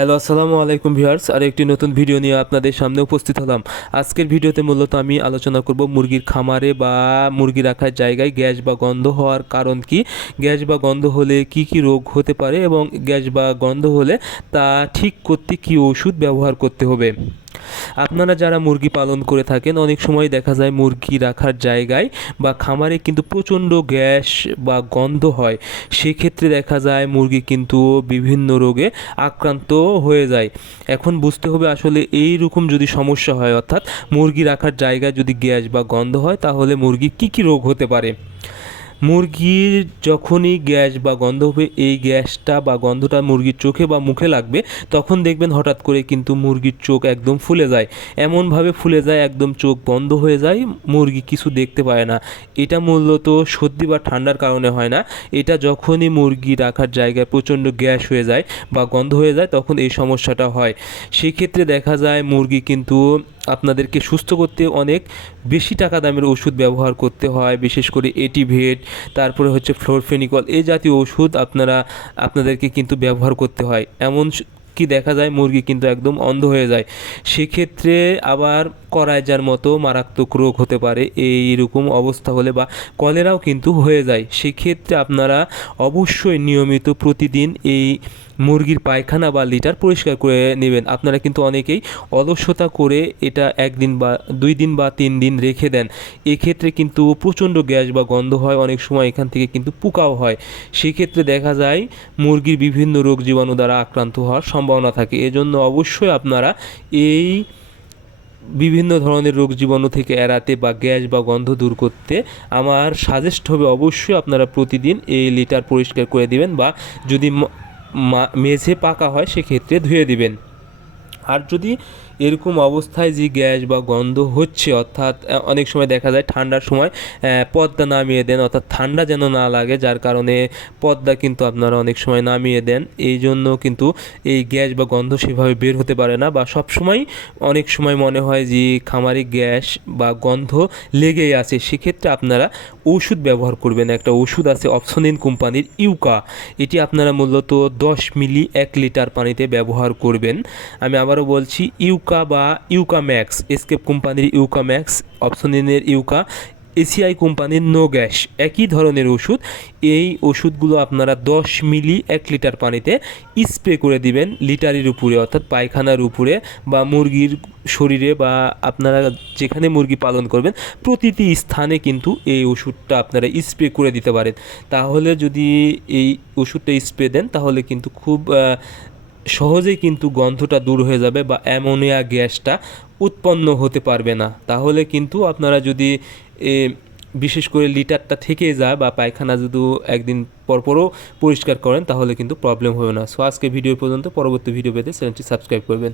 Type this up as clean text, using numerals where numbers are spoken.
Hello, আসসালামু আলাইকুম viewers. আর একটি নতুন ভিডিও নিয়ে আপনাদের সামনে উপস্থিত হলাম। আজকের ভিডিওতে মূলত আমি আলোচনা করব মুরগির খামারে বা মুরগি রাখার জায়গায় গ্যাস বা গন্ধ হওয়ার কারণ কি, গ্যাস বা গন্ধ হলে কি কি রোগ হতে পারে এবং গ্যাস বা গন্ধ হলে তা ঠিক করতে কি ওষুধ ব্যবহার করতে হবে। আপনারা যারা মুরগি পালন করে থাকেন, অনেক সময় দেখা যায় মুরগি রাখার জায়গায় বা খামারে কিন্তু প্রচণ্ড গ্যাস বা গন্ধ হয়। সেক্ষেত্রে দেখা যায় মুরগি কিন্তু বিভিন্ন রোগে আক্রান্ত হয়ে যায়। এখন বুঝতে হবে আসলে এই রকম যদি সমস্যা হয়, অর্থাৎ মুরগি রাখার জায়গায় যদি গ্যাস বা গন্ধ হয়, তাহলে মুরগির কী কী রোগ হতে পারে। মুরগির যখনই গ্যাস বা গন্ধ হবে, এই গ্যাসটা বা গন্ধটা মুরগির চোখে বা মুখে লাগবে, তখন দেখবেন হঠাৎ করে কিন্তু মুরগির চোখ একদম ফুলে যায়। এমনভাবে ফুলে যায় একদম চোখ বন্ধ হয়ে যায়, মুরগি কিছু দেখতে পায় না। এটা মূলত সর্দি বা ঠান্ডার কারণে হয় না। এটা যখনই মুরগি রাখার জায়গায় প্রচণ্ড গ্যাস হয়ে যায় বা গন্ধ হয়ে যায়, তখন এই সমস্যাটা হয়। সেক্ষেত্রে দেখা যায় মুরগি কিন্তু আপনাদেরকে সুস্থ করতে অনেক বেশি টাকা দামের ওষুধ ব্যবহার করতে হয়, বিশেষ করে এটিভেট, তারপরে হচ্ছে ফ্লোরফেনিকল, এই জাতীয় ওষুধ আপনাদেরকে কিন্তু ব্যবহার করতে হয়। এমন কি দেখা যায় মুরগি কিন্তু একদম অন্ধ হয়ে যায়। সেক্ষেত্রে আবার করায়জার মতো মারাত্মক রোগ হতে পারে এইরকম অবস্থা হলে, বা কলেরাও কিন্তু হয়ে যায়। সেক্ষেত্রে আপনারা অবশ্যই নিয়মিত প্রতিদিন এই মুরগির পায়খানা বা লিটার পরিষ্কার করে নেবেন। আপনারা কিন্তু অনেকেই অলসতা করে এটা একদিন বা 2 দিন বা 3 দিন রেখে দেন। এক্ষেত্রে কিন্তু প্রচণ্ড গ্যাস বা গন্ধ হয়, অনেক সময় এখান থেকে কিন্তু পোকাও হয়। সেক্ষেত্রে দেখা যায় মুরগির বিভিন্ন রোগ জীবাণু দ্বারা আক্রান্ত হওয়ার সম্ভাবনা থাকে। এজন্য অবশ্যই আপনারা এই বিভিন্ন ধরনের রোগ জীবাণু থেকে এড়াতে বা গ্যাস বা গন্ধ দূর করতে আমার সাজেস্ট হবে অবশ্যই আপনারা প্রতিদিন এই লিটার পরিষ্কার করে দিবেন, বা যদি মেঝে পাকা হয় সেক্ষেত্রে ধুয়ে দিবেন। আর যদি এরকম অবস্থায় যে গ্যাস বা গন্ধ হচ্ছে, অর্থাৎ অনেক সময় দেখা যায় ঠান্ডার সময় পর্দা নামিয়ে দেন, অর্থাৎ ঠান্ডা যেন না লাগে, যার কারণে পর্দা কিন্তু আপনারা অনেক সময় নামিয়ে দেন। এই জন্য কিন্তু এই গ্যাস বা গন্ধ সেভাবে বের হতে পারে না, বা সবসময় অনেক সময় মনে হয় যে খামারে গ্যাস বা গন্ধ লেগেই আছে। সেক্ষেত্রে আপনারা ওষুধ ব্যবহার করবেন। একটা ওষুধ আছে অপসনিন কোম্পানির ইউকা, এটি আপনারা মূলত 10 মিলি 1 লিটার পানিতে ব্যবহার করবেন। আমি আবারও বলছি, ইউকা বা ইউকা ম্যাক্স, এসকেপ কোম্পানির ইউকা ম্যাক্স, অপসনিনের ইউকা, এসিআই কোম্পানির নো গ্যাস, একই ধরনের ওষুধ। এই ওষুধগুলো আপনারা 10 মিলি 1 লিটার পানিতে স্প্রে করে দিবেন লিটারের উপরে, অর্থাৎ পায়খানার উপরে বা মুরগির শরীরে, বা আপনারা যেখানে মুরগি পালন করবেন প্রতিটি স্থানে কিন্তু এই ওষুধটা আপনারা স্প্রে করে দিতে পারেন। তাহলে যদি এই ওষুধটা স্প্রে দেন, তাহলে কিন্তু খুব সহজেই কিন্তু গন্ধটা দূর হয়ে যাবে, বা অ্যামোনিয়া গ্যাসটা উৎপন্ন হতে পারবে না। তাহলে কিন্তু আপনারা যদি বিশেষ করে লিটারটা থেকে যায় বা পায়খানা যদি একদিন পরপরও পরিষ্কার করেন, তাহলে কিন্তু প্রবলেম হবে না। সো আজকে ভিডিও পর্যন্ত, পরবর্তী ভিডিও পেতে চ্যানেলটি সাবস্ক্রাইব করবেন।